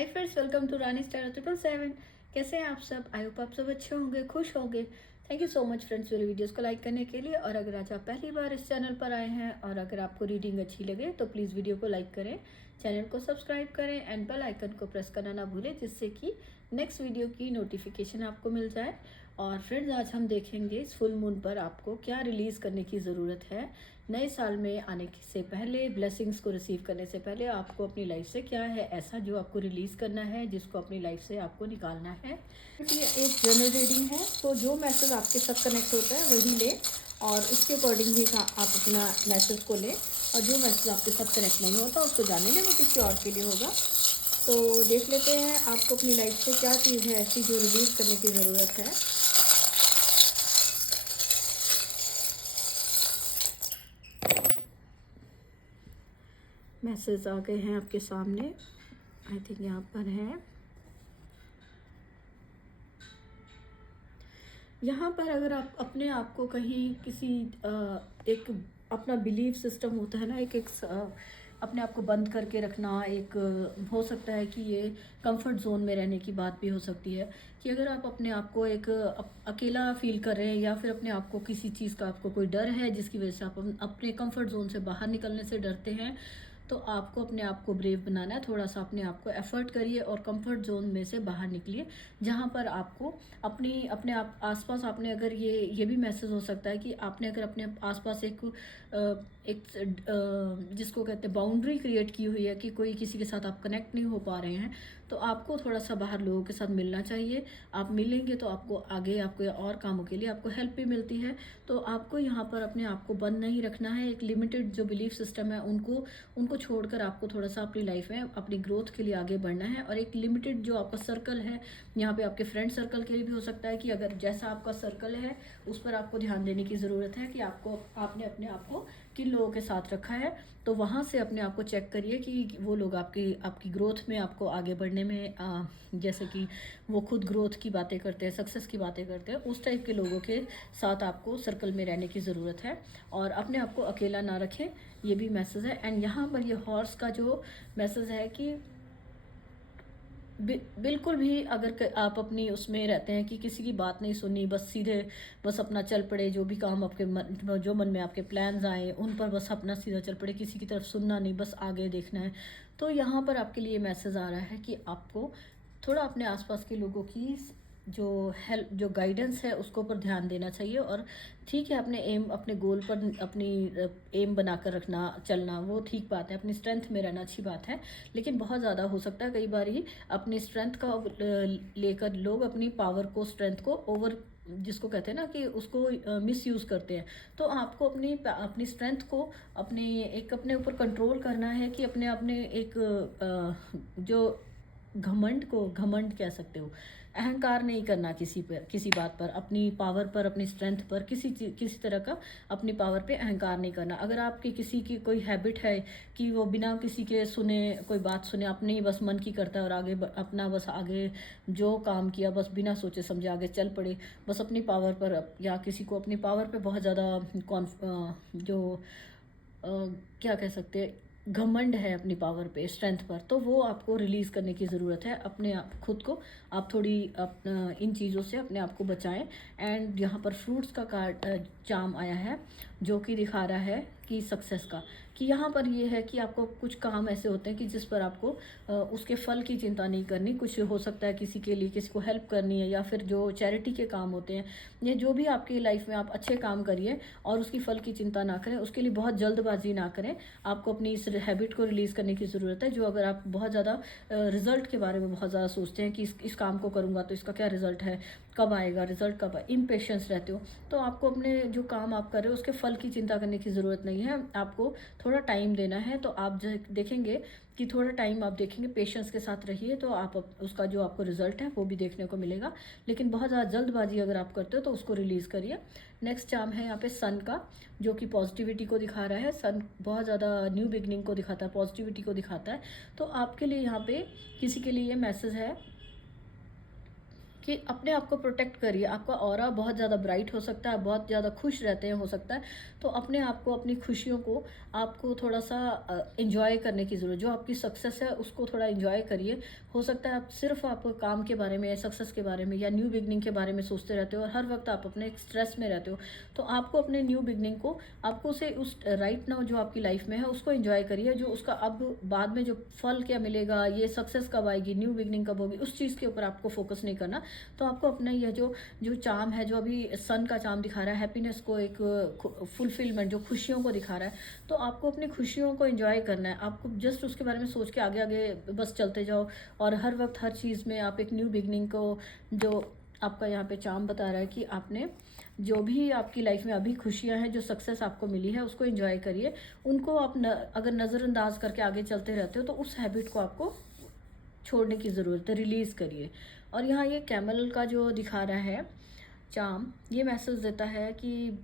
Hi friends, welcome to Rani star 777। कैसे हैं आप सब? आई होप आप सब अच्छे होंगे, खुश होंगे। Thank you so much friends मेरे वीडियोस को लाइक करने के लिए। और अगर आज आप पहली बार इस चैनल पर आए हैं और अगर आपको रीडिंग अच्छी लगे तो प्लीज़ वीडियो को लाइक करें, चैनल को सब्सक्राइब करें एंड बेल आइकन को प्रेस करना ना भूलें, जिससे कि नेक्स्ट वीडियो की नोटिफिकेशन आपको मिल जाए। और फ्रेंड्स, आज हम देखेंगे इस फुल मून पर आपको क्या रिलीज़ करने की ज़रूरत है। नए साल में आने से पहले, ब्लेसिंग्स को रिसीव करने से पहले आपको अपनी लाइफ से क्या है ऐसा जो आपको रिलीज़ करना है, जिसको अपनी लाइफ से आपको निकालना है। ये एक जनरल रीडिंग है, तो जो मैसेज आपके साथ कनेक्ट होता है वही लें और उसके अकॉर्डिंग ही आप अपना मैसेज को लें। और जो मैसेज आपके साथ कनेक्ट नहीं होता उसको जाने लें, वो किसी और के लिए होगा। तो देख लेते हैं आपको अपनी लाइफ से क्या चीज़ है ऐसी जो रिलीज़ करने की ज़रूरत है। मैसेज आ गए हैं आपके सामने, आई थिंक यहाँ पर है। यहाँ पर अगर आप अपने आप को कहीं किसी एक अपना बिलीफ सिस्टम होता है ना, अपने आप को बंद करके रखना, एक हो सकता है कि ये कंफर्ट जोन में रहने की बात भी हो सकती है कि अगर आप अपने आप को एक अकेला फील कर रहे हैं या फिर अपने आप को किसी चीज़ का आपको कोई डर है जिसकी वजह से आप अपने कंफर्ट जोन से बाहर निकलने से डरते हैं, तो आपको अपने आप को ब्रेव बनाना है। थोड़ा सा अपने आप को एफर्ट करिए और कंफर्ट जोन में से बाहर निकलिए, जहाँ पर आपको अपने आप आसपास आपने अगर ये भी मैसेज हो सकता है कि आपने अगर अपने आसपास जिसको कहते हैं बाउंड्री क्रिएट की हुई है कि कोई किसी के साथ आप कनेक्ट नहीं हो पा रहे हैं, तो आपको थोड़ा सा बाहर लोगों के साथ मिलना चाहिए। आप मिलेंगे तो आपको आगे आपको और कामों के लिए आपको हेल्प भी मिलती है। तो आपको यहाँ पर अपने आप को बंद नहीं रखना है। एक लिमिटेड जो बिलीफ सिस्टम है उनको छोड़कर आपको थोड़ा सा अपनी लाइफ में अपनी ग्रोथ के लिए आगे बढ़ना है। और एक लिमिटेड जो आपका सर्कल है, यहाँ पे आपके फ्रेंड सर्कल के लिए भी हो सकता है कि अगर जैसा आपका सर्कल है उस पर आपको ध्यान देने की ज़रूरत है कि आपने अपने आप को किन लोगों के साथ रखा है। तो वहाँ से अपने आप को चेक करिए कि वो लोग आपकी ग्रोथ में, आपको आगे बढ़ने में, जैसे कि वो खुद ग्रोथ की बातें करते हैं, सक्सेस की बातें करते हैं, उस टाइप के लोगों के साथ आपको सर्कल में रहने की ज़रूरत है। और अपने आप को अकेला ना रखें, ये भी मैसेज है। एंड यहाँ पर ये हॉर्स का जो मैसेज है कि बिल्कुल भी अगर आप अपनी उसमें रहते हैं कि किसी की बात नहीं सुननी, बस सीधे बस अपना चल पड़े, जो भी काम जो मन में आपके प्लान्स आए उन पर बस अपना सीधा चल पड़े, किसी की तरफ सुनना नहीं, बस आगे देखना है। तो यहाँ पर आपके लिए मैसेज आ रहा है कि आपको थोड़ा अपने आसपास के लोगों की जो हेल्प, जो गाइडेंस है उसको पर ध्यान देना चाहिए। और ठीक है, अपने गोल पर अपनी एम बनाकर रखना, चलना, वो ठीक बात है, अपनी स्ट्रेंथ में रहना अच्छी बात है। लेकिन बहुत ज़्यादा हो सकता है कई बार ही अपनी स्ट्रेंथ का लेकर लोग अपनी पावर को, स्ट्रेंथ को ओवर, जिसको कहते हैं ना कि उसको मिस यूज़ करते हैं। तो आपको अपनी स्ट्रेंथ को अपने ऊपर कंट्रोल करना है कि अपने एक जो घमंड कह सकते हो, अहंकार नहीं करना किसी बात पर, अपनी पावर पर, अपनी स्ट्रेंथ पर, किसी तरह का अपनी पावर पे अहंकार नहीं करना। अगर आपकी किसी की कोई हैबिट है कि वो बिना किसी के सुने, कोई बात सुने, अपने ही बस मन की करता है और अपना बस आगे जो काम किया बस बिना सोचे समझे आगे चल पड़े, बस अपनी पावर पर, या किसी को अपनी पावर पे बहुत ज़्यादा क्या कह सकते हैं, घमंड है अपनी पावर पे, स्ट्रेंथ पर, तो वो आपको रिलीज़ करने की ज़रूरत है। अपने आप खुद को आप थोड़ी इन चीज़ों से अपने आप को बचाएं। एंड यहाँ पर फ्रूट्स का कार्ड चार्म आया है जो कि दिखा रहा है कि सक्सेस का, कि यहाँ पर ये है कि आपको कुछ काम ऐसे होते हैं कि जिस पर आपको उसके फल की चिंता नहीं करनी। कुछ हो सकता है किसी के लिए किसी को हेल्प करनी है, या फिर जो चैरिटी के काम होते हैं, ये जो भी आपकी लाइफ में आप अच्छे काम करिए और उसकी फल की चिंता ना करें, उसके लिए बहुत जल्दबाजी ना करें। आपको अपनी इस हैबिट को रिलीज़ करने की ज़रूरत है। जो अगर आप बहुत ज़्यादा रिजल्ट के बारे में बहुत ज़्यादा सोचते हैं कि इस काम को करूँगा तो इसका क्या रिजल्ट है, कब आएगा रिजल्ट, कब इम्पेशेंस रहते हो, तो आपको अपने जो काम आप कर रहे हो उसके फल की चिंता करने की ज़रूरत नहीं है। आपको थोड़ा टाइम देना है। तो आप देखेंगे कि थोड़ा टाइम आप देखेंगे, पेशेंस के साथ रहिए, तो उसका जो आपको रिजल्ट है वो भी देखने को मिलेगा। लेकिन बहुत ज़्यादा जल्दबाजी अगर आप करते हो तो उसको रिलीज़ करिए। नेक्स्ट चार्म है यहाँ पे सन का, जो कि पॉजिटिविटी को दिखा रहा है। सन बहुत ज़्यादा न्यू बिगनिंग को दिखाता है, पॉजिटिविटी को दिखाता है। तो आपके लिए यहाँ पे किसी के लिए ये मैसेज है कि अपने आप को प्रोटेक्ट करिए। आपका ऑरा बहुत ज़्यादा ब्राइट हो सकता है, बहुत ज़्यादा खुश रहते हैं हो सकता है, तो अपने आप को, अपनी खुशियों को आपको थोड़ा-सा एन्जॉय करने की ज़रूरत, जो आपकी सक्सेस है उसको थोड़ा एन्जॉय करिए। हो सकता है आप काम के बारे में, सक्सेस के बारे में या न्यू बिगिनिंग के बारे में सोचते रहते हो और हर वक़्त आप अपने एक स्ट्रेस में रहते हो। तो आपको अपने न्यू बिगिनिंग को, आपको उसे उस राइट नाउ जो आपकी लाइफ़ में है उसको एन्जॉय करिए। जो उसका अब बाद में जो फल क्या मिलेगा, ये सक्सेस कब आएगी, न्यू बिगिनिंग कब होगी, उस चीज़ के ऊपर आपको फ़ोकस नहीं करना। तो आपको अपना यह जो जो चार्म है, जो अभी सन का चार्म दिखा रहा है, हैप्पीनेस को, एक फुलफिलमेंट, जो खुशियों को दिखा रहा है, तो आपको अपनी खुशियों को एंजॉय करना है। आपको जस्ट उसके बारे में सोच के आगे आगे बस चलते जाओ और हर वक्त हर चीज़ में आप एक न्यू बिगनिंग को, जो आपका यहाँ पे चार्म बता रहा है कि आपने जो भी आपकी लाइफ में अभी खुशियाँ हैं, जो सक्सेस आपको मिली है, उसको एंजॉय करिए। उनको आप अगर नज़रअंदाज करके आगे चलते रहते हो तो उस हैबिट को आपको छोड़ने की ज़रूरत है, रिलीज़ करिए। और यहाँ ये कैमल का जो दिखा रहा है चार्म, ये मैसेज देता है कि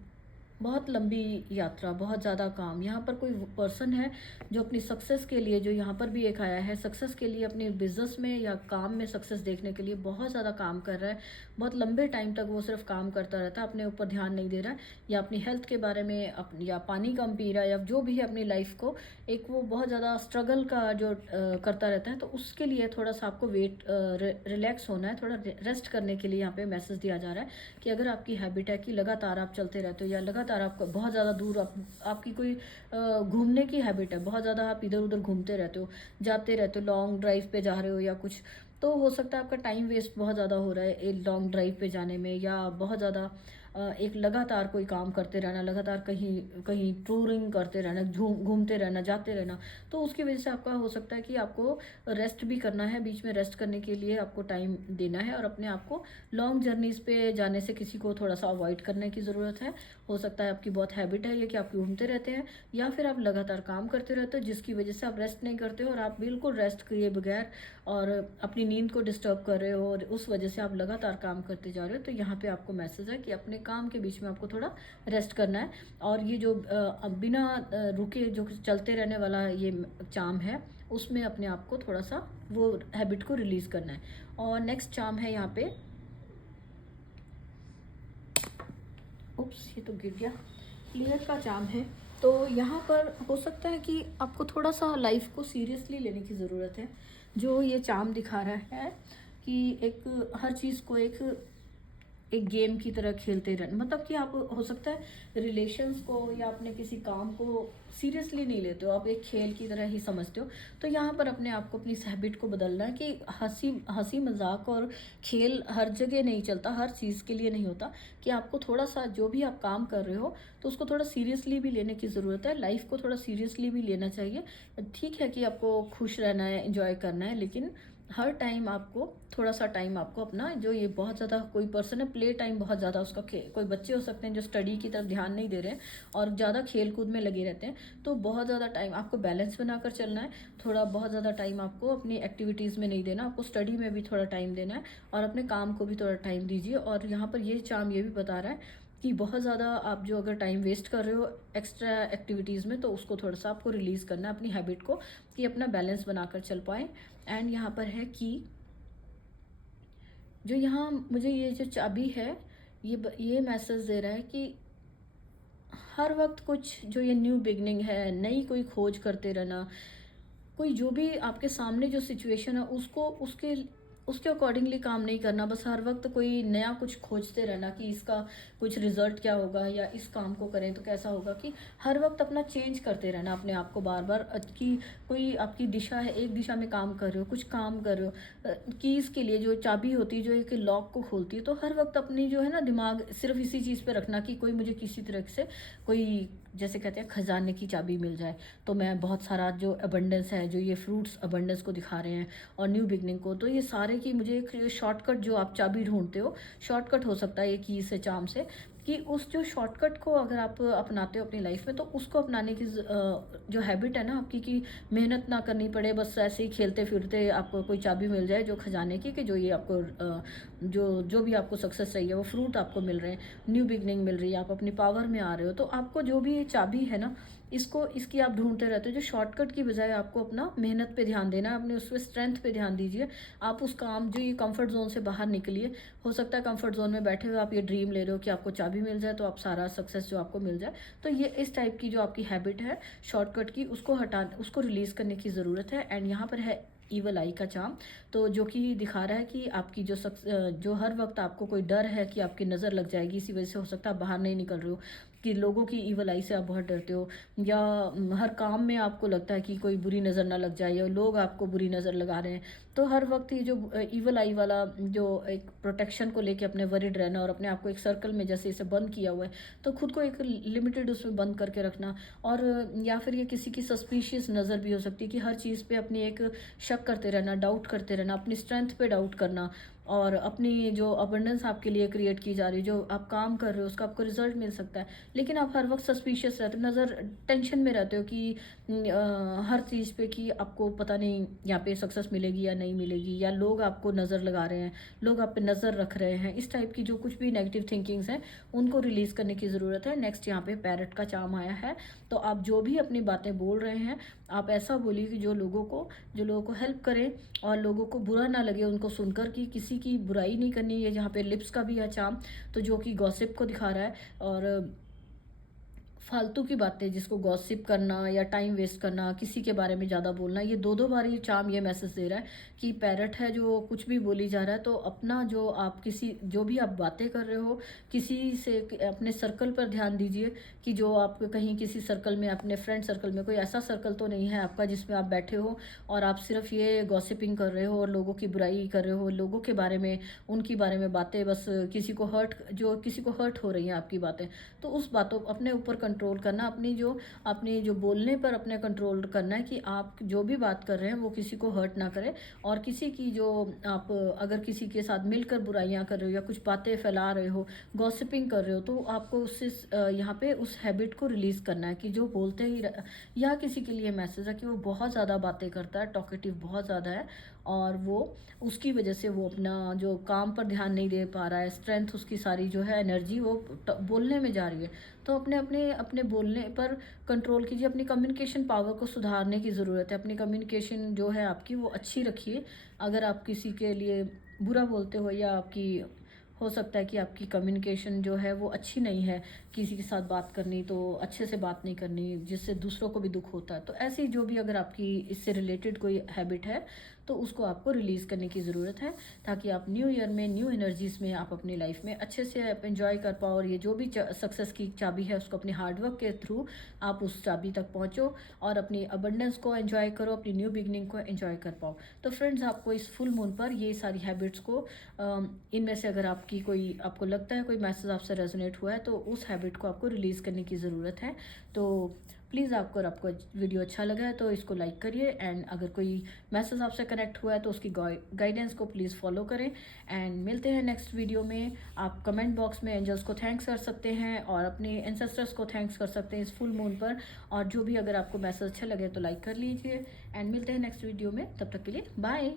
बहुत लंबी यात्रा, बहुत ज़्यादा काम। यहाँ पर कोई पर्सन है जो अपनी सक्सेस के लिए, जो यहाँ पर भी एक आया है, सक्सेस के लिए अपने बिजनेस में या काम में सक्सेस देखने के लिए बहुत ज़्यादा काम कर रहा है। बहुत लंबे टाइम तक वो सिर्फ काम करता रहता है, अपने ऊपर ध्यान नहीं दे रहा है, या अपनी हेल्थ के बारे में या पानी कम पी रहा है, या जो भी है अपनी लाइफ को एक वो बहुत ज़्यादा स्ट्रगल का जो करता रहता है। तो उसके लिए थोड़ा सा आपको रिलैक्स होना है, थोड़ा रेस्ट करने के लिए यहाँ पे मैसेज दिया जा रहा है कि अगर आपकी हैबिट है कि लगातार आप चलते रहते हो या लगातार आप बहुत ज़्यादा दूर, आपकी कोई घूमने की हैबिट है, बहुत ज़्यादा आप इधर उधर घूमते रहते हो, जाते रहते हो, लॉन्ग ड्राइव पे जा रहे हो या कुछ, तो हो सकता है आपका टाइम वेस्ट बहुत ज़्यादा हो रहा है एक लॉन्ग ड्राइव पे जाने में, या बहुत ज़्यादा एक लगातार कोई काम करते रहना, लगातार कहीं कहीं टूरिंग करते रहना, घूमते रहना, जाते रहना, तो उसकी वजह से आपका हो सकता है कि आपको रेस्ट भी करना है। बीच में रेस्ट करने के लिए आपको टाइम देना है और अपने आप को लॉन्ग जर्नीज़ पे जाने से किसी को थोड़ा सा अवॉइड करने की ज़रूरत है। हो सकता है आपकी बहुत हैबिट है ये कि आप घूमते रहते हैं, या फिर आप लगातार काम करते रहते हो जिसकी वजह से आप रेस्ट नहीं करते हो और आप बिल्कुल रेस्ट किए बगैर और अपनी नींद को डिस्टर्ब कर रहे हो और उस वजह से आप लगातार काम करते जा रहे हो। तो यहाँ पे आपको मैसेज है कि अपने काम के बीच में आपको थोड़ा रेस्ट करना है। और ये जो बिना रुके जो चलते रहने वाला ये चार्म है, उसमें अपने आप को थोड़ा सा वो हैबिट को रिलीज़ करना है। और नेक्स्ट चार्म है यहाँ पे, उप्स ये तो गिर गया, क्लियर का चार्म है। तो यहाँ पर हो सकता है कि आपको थोड़ा सा लाइफ को सीरियसली लेने की ज़रूरत है। जो ये चार्म दिखा रहा है कि एक हर चीज़ को एक गेम की तरह खेलते रहना, मतलब कि आप हो सकता है रिलेशंस को या अपने किसी काम को सीरियसली नहीं लेते हो, आप एक खेल की तरह ही समझते हो। तो यहाँ पर अपने आप को, अपनी हैबिट को बदलना है कि हंसी हंसी मजाक और खेल हर जगह नहीं चलता, हर चीज़ के लिए नहीं होता, कि आपको थोड़ा सा जो भी आप काम कर रहे हो तो उसको थोड़ा सीरियसली भी लेने की ज़रूरत है, लाइफ को थोड़ा सीरियसली भी लेना चाहिए। ठीक है कि आपको खुश रहना है, इंजॉय करना है, लेकिन हर टाइम आपको थोड़ा सा टाइम आपको अपना, जो ये बहुत ज़्यादा कोई पर्सन है प्ले टाइम बहुत ज़्यादा उसका, कोई बच्चे हो सकते हैं जो स्टडी की तरफ ध्यान नहीं दे रहे हैं और ज़्यादा खेल कूद में लगे रहते हैं, तो बहुत ज़्यादा टाइम आपको बैलेंस बनाकर चलना है। थोड़ा बहुत ज़्यादा टाइम आपको अपनी एक्टिविटीज़ में नहीं देना, आपको स्टडी में भी थोड़ा टाइम देना है और अपने काम को भी थोड़ा टाइम दीजिए। और यहाँ पर ये चार्म ये भी बता रहा है कि बहुत ज़्यादा आप जो अगर टाइम वेस्ट कर रहे हो एक्स्ट्रा एक्टिविटीज़ में, तो उसको थोड़ा सा आपको रिलीज़ करना है, अपनी हैबिट को, कि अपना बैलेंस बनाकर चल पाएँ। एंड यहाँ पर है कि जो यहाँ मुझे ये जो चाबी है, ये मैसेज दे रहा है कि हर वक्त कुछ, जो ये न्यू बिगनिंग है, नई कोई खोज करते रहना, कोई जो भी आपके सामने जो सिचुएशन है उसको उसके उसके अकॉर्डिंगली काम नहीं करना, बस हर वक्त कोई नया कुछ खोजते रहना कि इसका कुछ रिजल्ट क्या होगा या इस काम को करें तो कैसा होगा, कि हर वक्त अपना चेंज करते रहना अपने आप को बार बार, कि कोई आपकी दिशा है, एक दिशा में काम कर रहे हो, कुछ काम कर रहे हो, कीज़ के लिए जो चाबी होती है जो एक लॉक को खोलती है, तो हर वक्त अपनी जो है ना दिमाग सिर्फ इसी चीज़ पे रखना कि कोई मुझे किसी तरह से कोई, जैसे कहते हैं खजाने की चाबी मिल जाए, तो मैं बहुत सारा जो अबंडेंस है, जो ये फ्रूट्स अबंडेंस को दिखा रहे हैं और न्यू बिगनिंग को, तो ये सारे की मुझे एक शॉर्टकट, जो आप चाबी ढूंढते हो शॉर्टकट हो सकता है ये की से चार्म से, कि उस जो शॉर्टकट को अगर आप अपनाते हो अपनी लाइफ में, तो उसको अपनाने की जो हैबिट है ना आपकी, कि मेहनत ना करनी पड़े, बस ऐसे ही खेलते फिरते आपको कोई चाबी मिल जाए जो खजाने की, कि जो ये आपको जो भी आपको सक्सेस चाहिए वो फ्रूट आपको मिल रहे हैं, न्यू बिगनिंग मिल रही है, आप अपनी पावर में आ रहे हो, तो आपको जो भी ये चाबी है ना, इसकी आप ढूँढते रहते हो। जो शॉर्टकट की बजाय आपको अपना मेहनत पे ध्यान देना है, अपने उसपे स्ट्रेंथ पे ध्यान दीजिए। आप उस काम जो ये कम्फर्ट ज़ोन से बाहर निकलिए। हो सकता है कम्फर्ट ज़ोन में बैठे हुए आप ये ड्रीम ले रहे हो कि आपको चाबी मिल जाए तो आप सारा सक्सेस जो आपको मिल जाए। तो ये इस टाइप की जो आपकी हैबिट है शॉर्टकट की, उसको रिलीज़ करने की ज़रूरत है। एंड यहाँ पर है ईवल आई का चार्म, तो जो कि दिखा रहा है कि आपकी जो हर वक्त आपको कोई डर है कि आपकी नज़र लग जाएगी, इसी वजह से हो सकता है आप बाहर नहीं निकल रहे हो, कि लोगों की ईवल आई से आप बहुत डरते हो, या हर काम में आपको लगता है कि कोई बुरी नज़र ना लग जाए या लोग आपको बुरी नज़र लगा रहे हैं। तो हर वक्त ये जो ईवल आई वाला जो एक प्रोटेक्शन को लेके अपने वरिड रहना और अपने आप को एक सर्कल में जैसे इसे बंद किया हुआ है, तो खुद को एक लिमिटेड उसमें बंद करके रखना। और या फिर ये किसी की सस्पिशियस नज़र भी हो सकती है कि हर चीज़ पे अपनी एक शक करते रहना, डाउट करते रहना, अपनी स्ट्रेंथ पे डाउट करना, और अपनी जो अबंडेंस आपके लिए क्रिएट की जा रही है, जो आप काम कर रहे हो उसका आपको रिजल्ट मिल सकता है, लेकिन आप हर वक्त सस्पिशियस रहते हो, नज़र टेंशन में रहते हो कि हर चीज़ पे कि आपको पता नहीं यहाँ पे सक्सेस मिलेगी या नहीं मिलेगी, या लोग आपको नज़र लगा रहे हैं, लोग आप पे नज़र रख रहे हैं। इस टाइप की जो कुछ भी नेगेटिव थिंकिंग्स हैं उनको रिलीज़ करने की ज़रूरत है। नेक्स्ट यहाँ पे पैरट का चार्म आया है, तो आप जो भी अपनी बातें बोल रहे हैं आप ऐसा बोलिए कि जो लोगों को हेल्प करे और लोगों को बुरा ना लगे उनको सुनकर, कि किसी की बुराई नहीं करनी है। यहाँ पे लिप्स का भी है चार्म, तो जो कि गॉसिप को दिखा रहा है, और फालतू की बातें जिसको गॉसिप करना या टाइम वेस्ट करना, किसी के बारे में ज़्यादा बोलना, ये दो बार ये चार्म ये मैसेज दे रहा है कि पैरट है जो कुछ भी बोली जा रहा है, तो अपना जो भी आप बातें कर रहे हो किसी से अपने सर्कल पर ध्यान दीजिए, कि जो आप कहीं किसी सर्कल में, अपने फ्रेंड सर्कल में, कोई ऐसा सर्कल तो नहीं है आपका जिसमें आप बैठे हो और आप सिर्फ ये गॉसिपिंग कर रहे हो और लोगों की बुराई कर रहे हो, लोगों के बारे में, उनकी बारे में बातें, बस किसी को हर्ट हो रही हैं आपकी बातें, तो उस बातों अपने ऊपर कंट्रोल करना, अपनी जो बोलने पर अपने कंट्रोल करना है, कि आप जो भी बात कर रहे हैं वो किसी को हर्ट ना करे, और किसी की जो आप अगर किसी के साथ मिलकर बुराइयां कर रहे हो या कुछ बातें फैला रहे हो, गॉसिपिंग कर रहे हो, तो आपको उससे यहाँ पे उस हैबिट को रिलीज़ करना है, कि जो बोलते ही या किसी के लिए मैसेज है कि वो बहुत ज़्यादा बातें करता है, टॉकेटिव बहुत ज़्यादा है, और वो उसकी वजह से वो अपना जो काम पर ध्यान नहीं दे पा रहा है, स्ट्रेंथ उसकी सारी जो है एनर्जी वो बोलने में जा रही है। तो अपने बोलने पर कंट्रोल कीजिए, अपनी कम्युनिकेशन पावर को सुधारने की ज़रूरत है, अपनी कम्युनिकेशन जो है आपकी वो अच्छी रखिए। अगर आप किसी के लिए बुरा बोलते हो, या हो सकता है कि आपकी कम्युनिकेशन जो है वो अच्छी नहीं है, किसी के साथ बात करनी तो अच्छे से बात नहीं करनी, जिससे दूसरों को भी दुख होता है, तो ऐसी जो भी अगर आपकी इससे रिलेटेड कोई हैबिट है तो उसको आपको रिलीज़ करने की ज़रूरत है, ताकि आप न्यू ईयर में, न्यू एनर्जीज़ में आप अपनी लाइफ में अच्छे से आप एंजॉय कर पाओ, और ये जो भी सक्सेस की चाबी है उसको अपने हार्डवर्क के थ्रू आप उस चाबी तक पहुँचो, और अपनी अबंडेंस को एंजॉय करो, अपनी न्यू बिगनिंग को एंजॉय कर पाओ। तो फ्रेंड्स, आपको इस फुल मून पर ये सारी हैबिट्स को इनमें से अगर आपको लगता है कोई मैसेज आपसे रेजोनेट हुआ है, तो उस हैबिट को आपको रिलीज़ करने की ज़रूरत है। तो प्लीज़ आपको वीडियो अच्छा लगा है तो इसको लाइक करिए, एंड अगर कोई मैसेज आपसे कनेक्ट हुआ है तो उसकी गाइडेंस को प्लीज़ फॉलो करें। एंड मिलते हैं नेक्स्ट वीडियो में। आप कमेंट बॉक्स में एंजल्स को थैंक्स कर सकते हैं और अपने एंसेस्टर्स को थैंक्स कर सकते हैं इस फुल मून पर, और जो भी अगर आपको मैसेज अच्छा लगे तो लाइक कर लीजिए, एंड मिलते हैं नेक्स्ट वीडियो में। तब तक के लिए बाय।